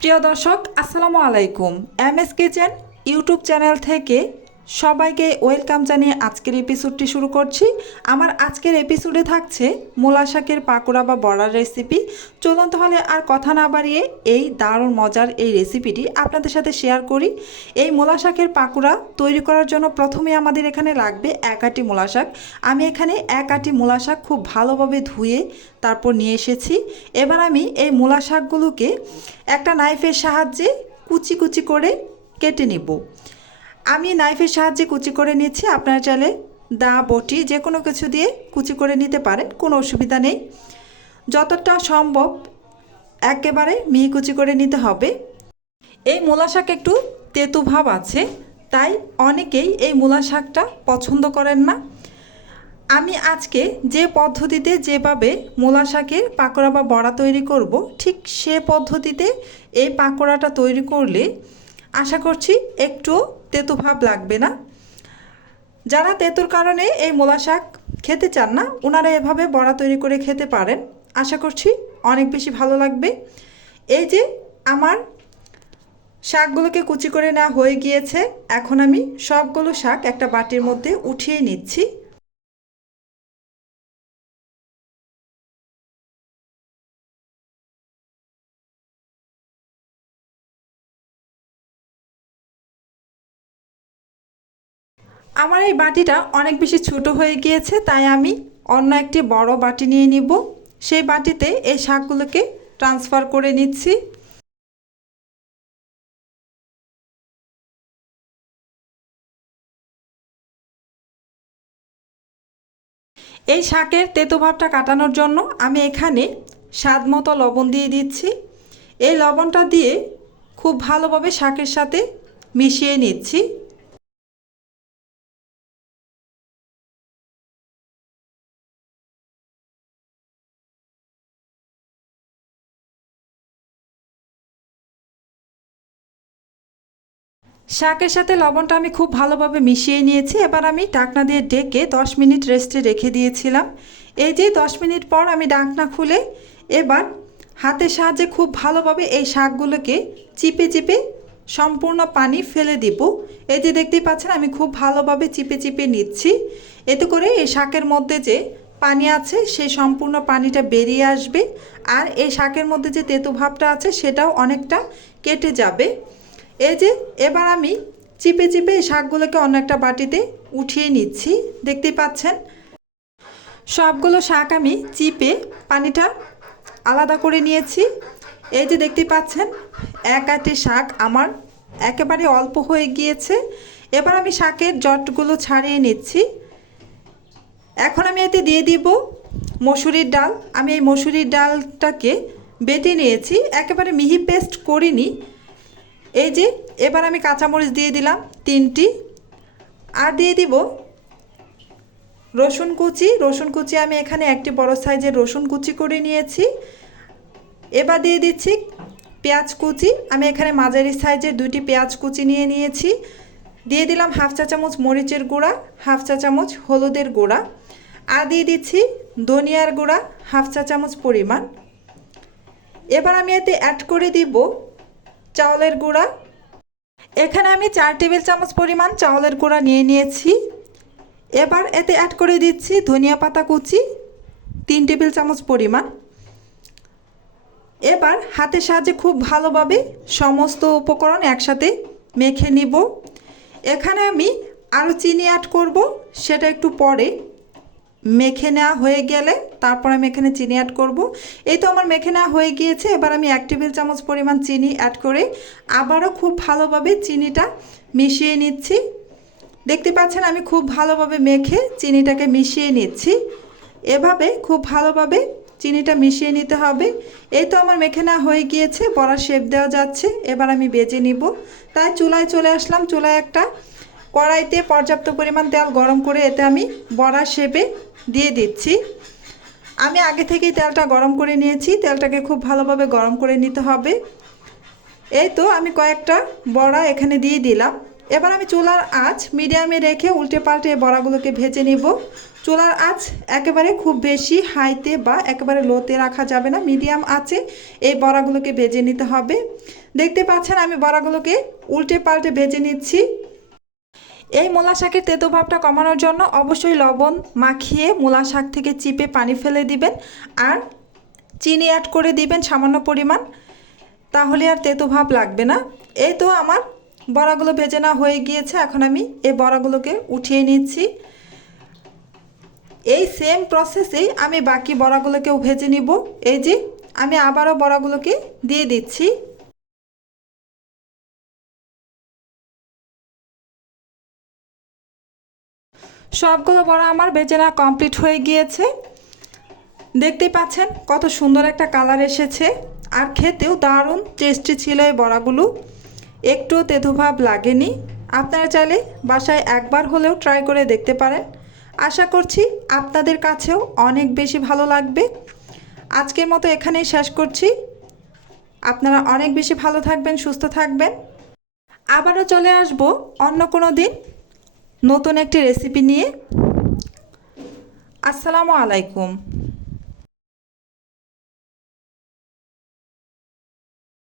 প্রিয় দর্শক আসসালামু আলাইকুম। এমএস কিচেন ইউটিউব চ্যানেল থেকে সবাইকে ওয়েলকাম জানিয়ে আজকের এপিসোডটি শুরু করছি। আমার আজকের এপিসোডে থাকছে মূলা শাকের পাকোড়া বা বড়ার রেসিপি। চলুন তাহলে আর কথা না বাড়িয়ে এই দারুণ মজার এই রেসিপিটি আপনাদের সাথে শেয়ার করি। এই মূলা শাকের পাকোড়া তৈরি করার জন্য প্রথমে আমাদের এখানে লাগবে এক আটি মূলা শাক। আমি এখানে এক আটি মূলা শাক খুব ভালোভাবে ধুয়ে তারপর নিয়ে এসেছি। এবার আমি এই মূলা শাকগুলোকে একটা নাইফের সাহায্যে কুচি কুচি করে কেটে নেব। আমি নাইফের সাহায্যে কুচি করে নিচ্ছি। আপনারা চাইলে দা বটি যে কোনো কিছু দিয়ে কুচি করে নিতে পারেন, কোনো অসুবিধা নেই। যতটা সম্ভব একেবারে মিহি কুচি করে নিতে হবে। এই মূলা শাক একটু তেতো ভাব আছে, তাই অনেকেই এই মূলা শাকটা পছন্দ করেন না। আমি আজকে যে পদ্ধতিতে যেভাবে মূলা শাকের পাকোড়া বা বড়া তৈরি করব, ঠিক সে পদ্ধতিতে এই পাকোড়াটা তৈরি করলে আশা করছি একটু তেতো ভাব লাগবে না। যারা তেঁতুর কারণে এই মূলা শাক খেতে চান না, ওনারা এভাবে বড়া তৈরি করে খেতে পারেন। আশা করছি অনেক বেশি ভালো লাগবে। এই যে আমার শাকগুলোকে কুচি করে নেওয়া হয়ে গিয়েছে। এখন আমি সবগুলো শাক একটা বাটির মধ্যে উঠিয়ে নিচ্ছি। আমার এই বাটিটা অনেক বেশি ছোট হয়ে গিয়েছে, তাই আমি অন্য একটি বড় বাটি নিয়ে নিব। সেই বাটিতে এই শাকগুলোকে ট্রান্সফার করে নিচ্ছি। এই শাকের তেতো ভাবটা কাটানোর জন্য আমি এখানে স্বাদ মতো লবণ দিয়ে দিচ্ছি। এই লবণটা দিয়ে খুব ভালোভাবে শাকের সাথে মিশিয়ে নিচ্ছি। শাকের সাথে লবণটা আমি খুব ভালোভাবে মিশিয়ে নিয়েছি। এবার আমি ঢাকনা দিয়ে ঢেকে 10 মিনিট রেস্টে রেখে দিয়েছিলাম। এই যে 10 মিনিট পর আমি ঢাকনা খুলে এবার হাতের সাহায্যে খুব ভালোভাবে এই শাকগুলোকে চিপে চিপে সম্পূর্ণ পানি ফেলে দিব। এই যে দেখতেই পাচ্ছেন আমি খুব ভালোভাবে চিপে চিপে নিচ্ছি। এতে করে এই শাকের মধ্যে যে পানি আছে সেই সম্পূর্ণ পানিটা বেরিয়ে আসবে, আর এই শাকের মধ্যে যে তেতো ভাবটা আছে সেটাও অনেকটা কেটে যাবে। এই যে এবার আমি চিপে চিপে এই শাকগুলোকে অন্য একটা বাটিতে উঠিয়ে নিচ্ছি। দেখতেই পাচ্ছেন সবগুলো শাক আমি চিপে পানিটা আলাদা করে নিয়েছি। এই যে দেখতেই পাচ্ছেন এক আটি শাক আমার একেবারে অল্প হয়ে গিয়েছে। এবার আমি শাকের জটগুলো ছাড়িয়ে নিচ্ছি। এখন আমি এতে দিয়ে দিব মসুরির ডাল। আমি এই মসুরির ডালটাকে বেটে নিয়েছি, একেবারে মিহি পেস্ট করিনি। এই যে এবার আমি কাঁচামরিচ দিয়ে দিলাম 3টি, আর দিয়ে দিব রসুন কুচি। রসুন কুচি আমি এখানে একটি বড় সাইজের রসুন কুচি করে নিয়েছি। এবার দিয়ে দিচ্ছি পেঁয়াজ কুচি। আমি এখানে মাঝারি সাইজের 2টি পেঁয়াজ কুচি নিয়ে নিয়েছি। দিয়ে দিলাম হাফ চা চামচ মরিচের গুঁড়া, হাফ চা চামচ হলুদের গুঁড়া, আর দিয়ে দিচ্ছি ধনিয়ার গুঁড়া হাফ চা চামচ পরিমাণ। এবার আমি এতে অ্যাড করে দিব চাউলের গুঁড়া। এখানে আমি 4 টেবিল চামচ পরিমাণ চাউলের গুঁড়া নিয়ে নিয়েছি। এবার এতে অ্যাড করে দিচ্ছি ধনিয়া পাতা কুচি 3 টেবিল চামচ পরিমাণ। এবার হাতের সাহায্যে খুব ভালোভাবে সমস্ত উপকরণ একসাথে মেখে নিব। এখানে আমি আরও চিনি অ্যাড করব, সেটা একটু পরে মেখে নেওয়া হয়ে গেলে তারপর আমি এখানে চিনি অ্যাড করব। এই তো আমার মেখে নেওয়া হয়ে গিয়েছে। এবার আমি 1 টেবিল চামচ পরিমাণ চিনি অ্যাড করে আবারও খুব ভালোভাবে চিনিটা মিশিয়ে নিচ্ছি। দেখতে পাচ্ছেন আমি খুব ভালোভাবে মেখে চিনিটাকে মিশিয়ে নিচ্ছি। এভাবে খুব ভালোভাবে চিনিটা মিশিয়ে নিতে হবে। এই তো আমার মেখে নেওয়া হয়ে গিয়েছে, বড়ার শেপ দেওয়া যাচ্ছে। এবার আমি বেজে নিব, তাই চুলায় চলে আসলাম। চুলায় একটা কড়াইতে পর্যাপ্ত পরিমাণ তেল গরম করে এতে আমি বড়ার শেপে দিয়ে দিচ্ছি। আমি আগে থেকেই তেলটা গরম করে নিয়েছি। তেলটাকে খুব ভালোভাবে গরম করে নিতে হবে। এই তো আমি কয়েকটা বড়া এখানে দিয়ে দিলাম। এবার আমি চুলার আঁচ মিডিয়ামে রেখে উল্টে পাল্টে বড়াগুলোকে ভেজে নিব। চুলার আঁচ একেবারে খুব বেশি হাইতে বা একেবারে লোতে রাখা যাবে না, মিডিয়াম আঁচে এই বড়াগুলোকে ভেজে নিতে হবে। দেখতে পাচ্ছেন আমি বড়াগুলোকে উল্টে পাল্টে ভেজে নিচ্ছি। এই মূলা শাকের তেতো ভাবটা কমানোর জন্য অবশ্যই লবণ মাখিয়ে মূলা শাক থেকে চিপে পানি ফেলে দিবেন আর চিনি অ্যাড করে দিবেন সামান্য পরিমাণ, তাহলে আর তেতো ভাব লাগবে না। এই তো আমার বড়াগুলো ভেজে না হয়ে গিয়েছে, এখন আমি এই বড়াগুলোকে উঠিয়ে নিচ্ছি। এই সেম প্রসেসেই আমি বাকি বড়াগুলোকেও ভেজে নিব। এই যে আমি আবারও বড়াগুলোকে দিয়ে দিচ্ছি। সবগুলো বড়া আমার ভেজে না কমপ্লিট হয়ে গিয়েছে। দেখতেই পাচ্ছেন কত সুন্দর একটা কালার এসেছে আর খেতেও দারুণ টেস্টি ছিল এই বড়াগুলো, একটুও তেতো ভাব লাগেনি। আপনারা চাইলে বাসায় একবার হলেও ট্রাই করে দেখতে পারেন। আশা করছি আপনাদের কাছেও অনেক বেশি ভালো লাগবে। আজকের মতো এখানেই শেষ করছি। আপনারা অনেক বেশি ভালো থাকবেন, সুস্থ থাকবেন। আবারও চলে আসব অন্য কোনো দিন নতুন একটি রেসিপি নিয়ে। আসসালামু আলাইকুম।